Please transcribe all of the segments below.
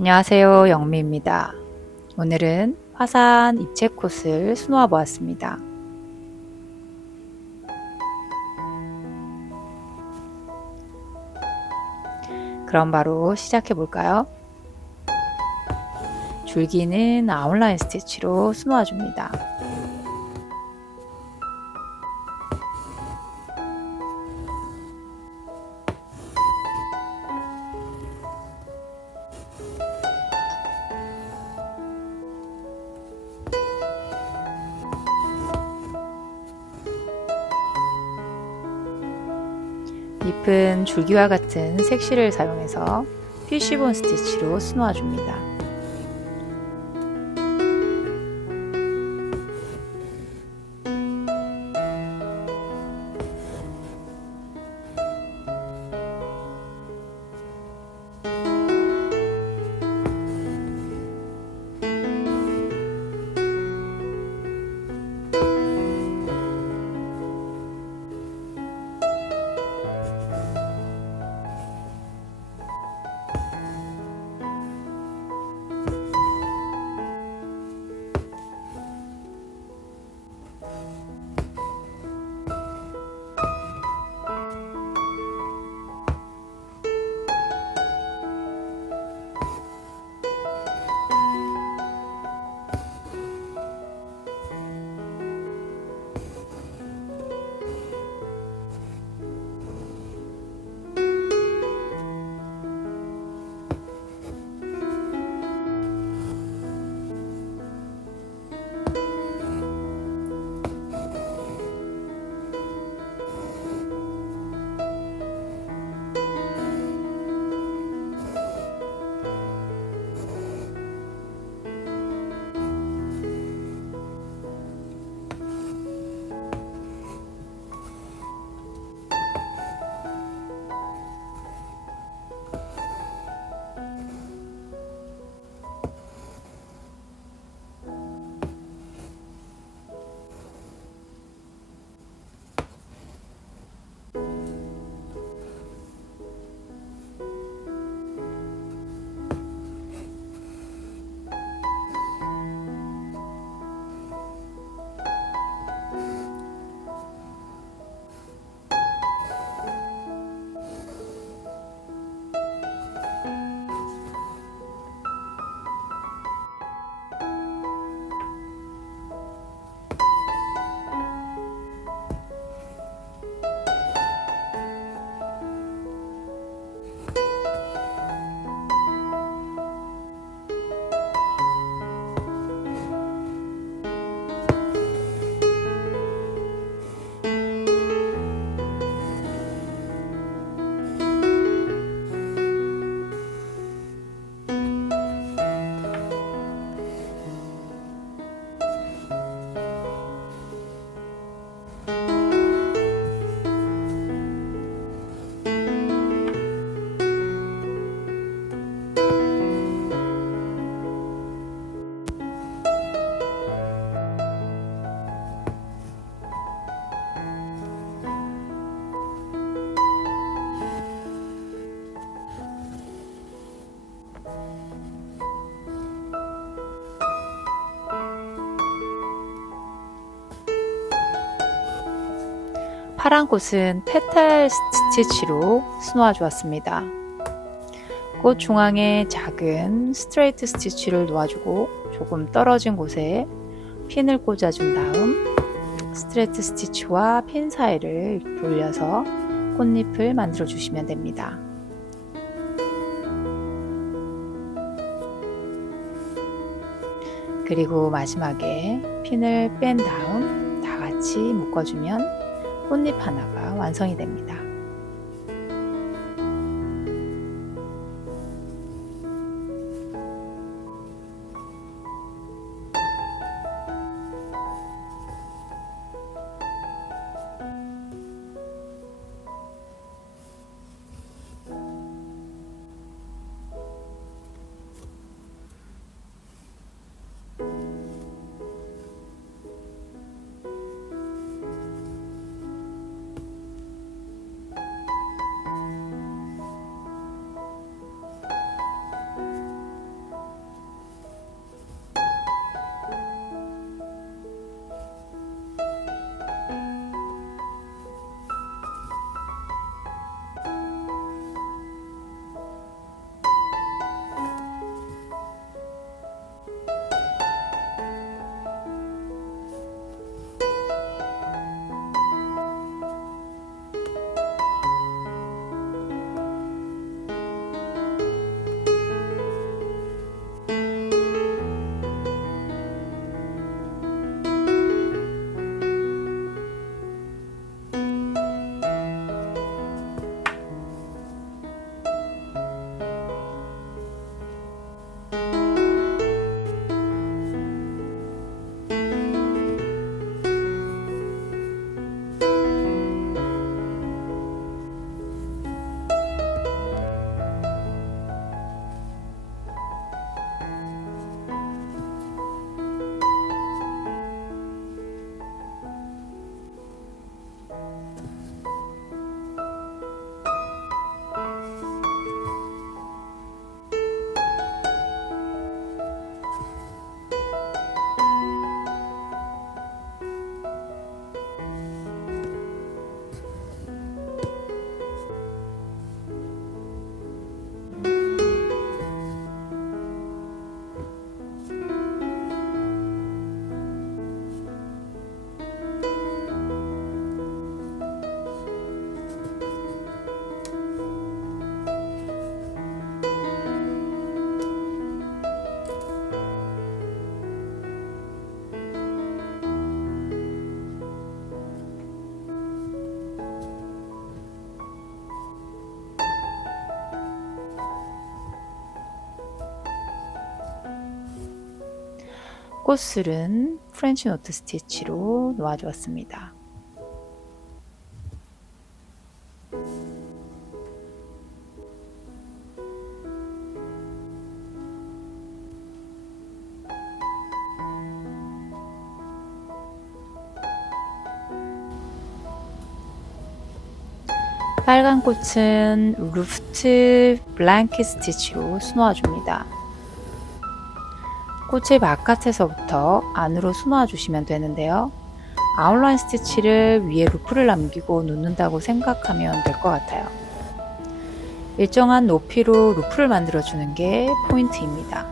안녕하세요. 영미입니다. 오늘은 화산 입체 콧을 수놓아 보았습니다. 그럼 바로 시작해 볼까요? 줄기는 아웃라인 스티치로 수놓아 줍니다. 잎은 줄기와 같은 색실을 사용해서 피쉬본 스티치로 수놓아 줍니다. 파란 꽃은 페탈 스티치로 수놓아 주었습니다. 꽃 중앙에 작은 스트레이트 스티치를 놓아주고 조금 떨어진 곳에 핀을 꽂아준 다음 스트레이트 스티치와 핀 사이를 돌려서 꽃잎을 만들어 주시면 됩니다. 그리고 마지막에 핀을 뺀 다음 다 같이 묶어주면 꽃잎 하나가 완성이 됩니다. 꽃술은 프렌치 노트 스티치로 놓아주었습니다. 빨간 꽃은 루프트 블랑켓 스티치로 수놓아줍니다. 꽃의 바깥에서부터 안으로 수놓아 주시면 되는데요. 아웃라인 스티치를 위에 루프를 남기고 놓는다고 생각하면 될 것 같아요. 일정한 높이로 루프를 만들어 주는 게 포인트입니다.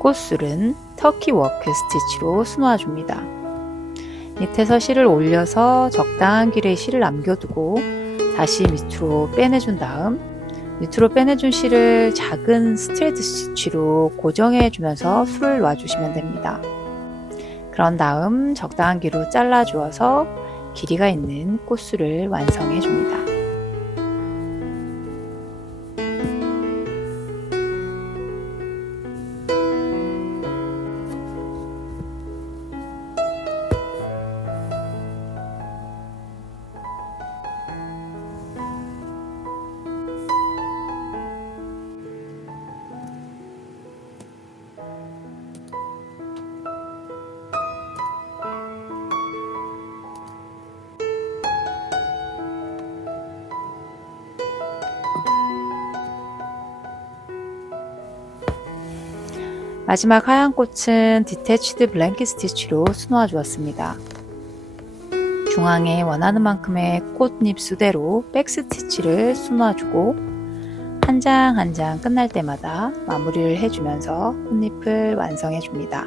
꽃술은 터키 워크 스티치로 수놓아줍니다. 밑에서 실을 올려서 적당한 길에 실을 남겨두고 다시 밑으로 빼내준 다음 밑으로 빼내준 실을 작은 스트레이트 스티치로 고정해주면서 술을 놔주시면 됩니다. 그런 다음 적당한 길로 잘라주어서 길이가 있는 꽃술을 완성해줍니다. 마지막 하얀 꽃은 디테치드 블랭킷 스티치로 수놓아 주었습니다. 중앙에 원하는 만큼의 꽃잎 수대로 백 스티치를 수놓아 주고 한 장 한 장 끝날 때마다 마무리를 해주면서 꽃잎을 완성해 줍니다.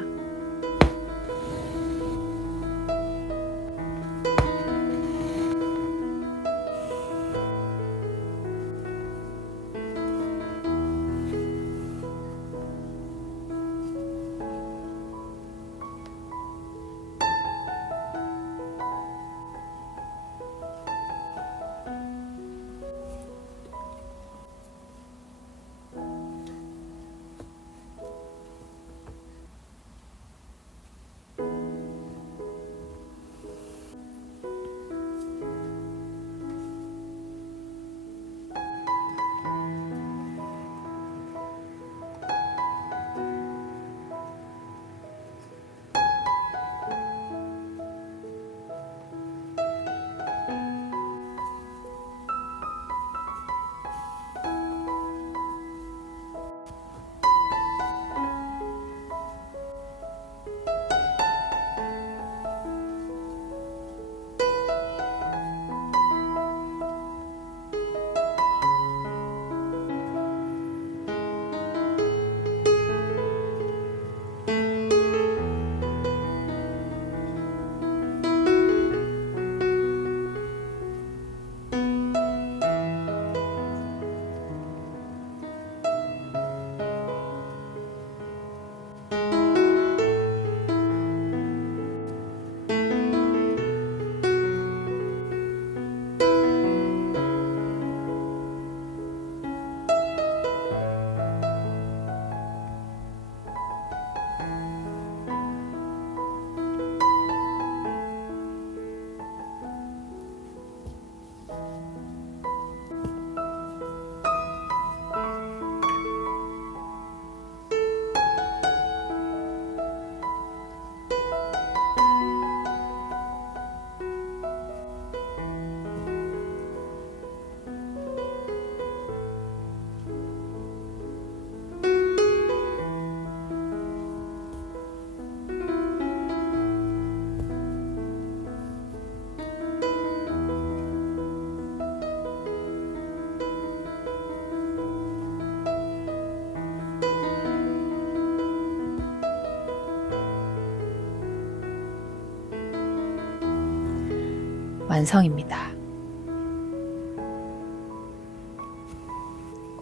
완성입니다.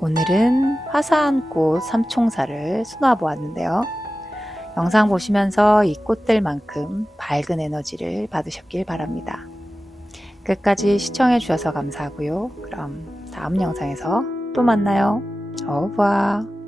오늘은 화사한 꽃 삼총사를 수놓아 보았는데요. 영상 보시면서 이 꽃들만큼 밝은 에너지를 받으셨길 바랍니다. 끝까지 시청해 주셔서 감사하고요. 그럼 다음 영상에서 또 만나요. 어부아.